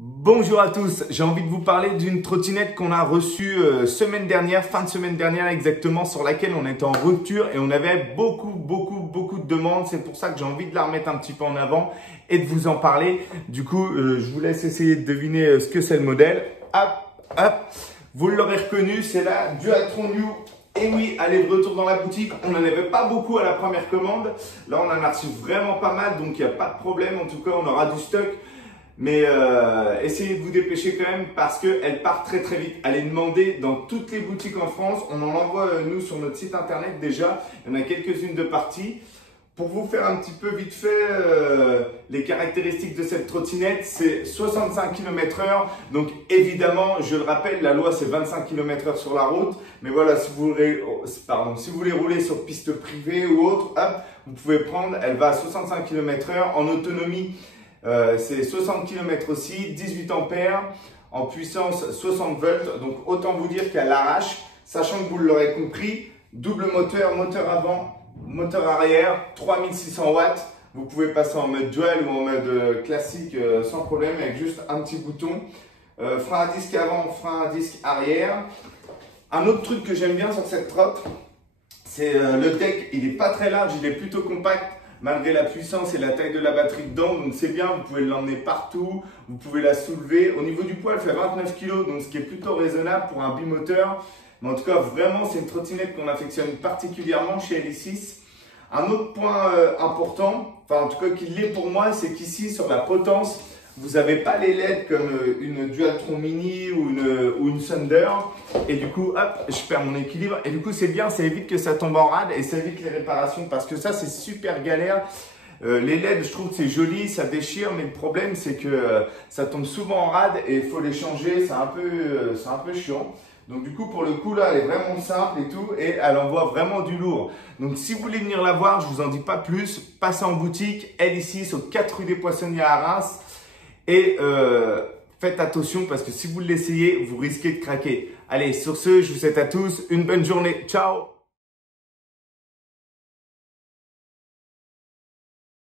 Bonjour à tous, j'ai envie de vous parler d'une trottinette qu'on a reçue semaine dernière, fin de semaine dernière exactement, sur laquelle on était en rupture et on avait beaucoup de demandes. C'est pour ça que j'ai envie de la remettre un petit peu en avant et de vous en parler. Du coup, je vous laisse essayer de deviner ce que c'est le modèle. Hop, hop, vous l'aurez reconnu, c'est la Dualtron New. Et oui, elle est de retour dans la boutique. On n'en avait pas beaucoup à la première commande. Là, on en a reçu vraiment pas mal, donc il n'y a pas de problème. En tout cas, on aura du stock. Mais essayez de vous dépêcher quand même parce qu'elle part très vite. Elle est demandée dans toutes les boutiques en France. On en envoie nous sur notre site internet déjà. Il y en a quelques-unes de parties. Pour vous faire un petit peu vite fait les caractéristiques de cette trottinette, c'est 65 km/h. Donc évidemment, je le rappelle, la loi c'est 25 km/h sur la route. Mais voilà, si vous voulez rouler sur piste privée ou autre, hop, vous pouvez prendre. Elle va à 65 km/h en autonomie. C'est 60 km aussi, 18 ampères, en puissance 60 volts. Donc autant vous dire qu'elle l'arrache, sachant que vous l'aurez compris, double moteur, moteur avant, moteur arrière, 3600 watts. Vous pouvez passer en mode dual ou en mode classique sans problème avec juste un petit bouton. Frein à disque avant, frein à disque arrière. Un autre truc que j'aime bien sur cette trotte, c'est le deck. Il n'est pas très large, il est plutôt compact. Malgré la puissance et la taille de la batterie dedans, donc c'est bien, vous pouvez l'emmener partout, vous pouvez la soulever. Au niveau du poids, elle fait 29 kg, donc ce qui est plutôt raisonnable pour un bimoteur. Mais en tout cas, vraiment, c'est une trottinette qu'on affectionne particulièrement chez LE6. Un autre point important, enfin en tout cas qui l'est pour moi, c'est qu'ici, sur la potence, vous n'avez pas les LED comme une Dualtron Mini ou une Thunder. Et du coup, hop, je perds mon équilibre. Et du coup, c'est bien, ça évite que ça tombe en rade et ça évite les réparations parce que ça, c'est super galère. Les LED, je trouve que c'est joli, ça déchire, mais le problème, c'est que ça tombe souvent en rade et il faut les changer. C'est un peu chiant. Donc du coup, pour le coup, là, elle est vraiment simple et tout, et elle envoie vraiment du lourd. Donc si vous voulez venir la voir, je vous en dis pas plus, passez en boutique, elle ici, aux 4 rue des Poissonniers à Reims. Et faites attention parce que si vous l'essayez, vous risquez de craquer. Allez, sur ce, je vous souhaite à tous une bonne journée. Ciao!